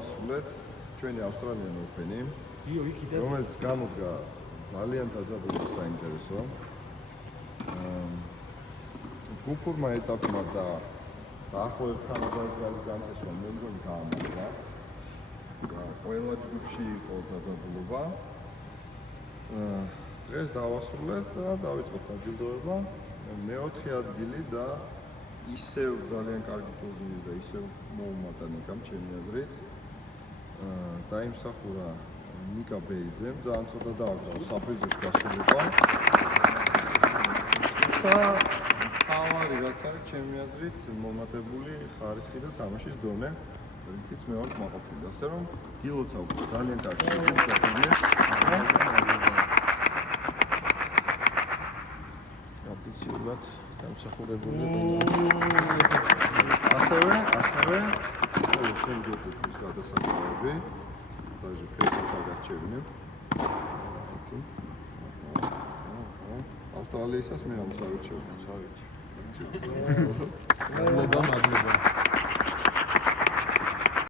დავასრულეთ ჩვენი ავსტრალიან ოფენი, რომელიც გამოდგა ძალიან დაძაბული საინტერესო. ჯგუფურმა ეტაპმა და დაახლოებით თანაბარდალის განცესვა მე მგონი გაამართლა. და ყველა ჯგუფში იყო დაძაბულობა. დღეს დავასრულეთ და დავიწყოთ დაჯილდოება. მეოთხე ადგილი და ისევ ძალიან კარგი ტურნირი და ისევ მოუმატა ნიკამ ჩემი აზრით. დაიმსახურა ნიკა ბეიძემ, ძალიან ცოტა დააგროვა საფრიზეში გასულიყო. თავარი რაც არის ჩემი აზრით მომატებული ხარისხი და თამაშის დონე, რითიც მე ვარ მაყოფილი. ასე რომ გილოცავ ძალიან კარგი შეფერილებს. აბსოლუტურად დამსახურებული ასევე შემდგომ ჯგუფის გადასახადებები დაჟე ფესაც აგარჩევინებ. ავსტრალიისას მე ამას ავირჩევ.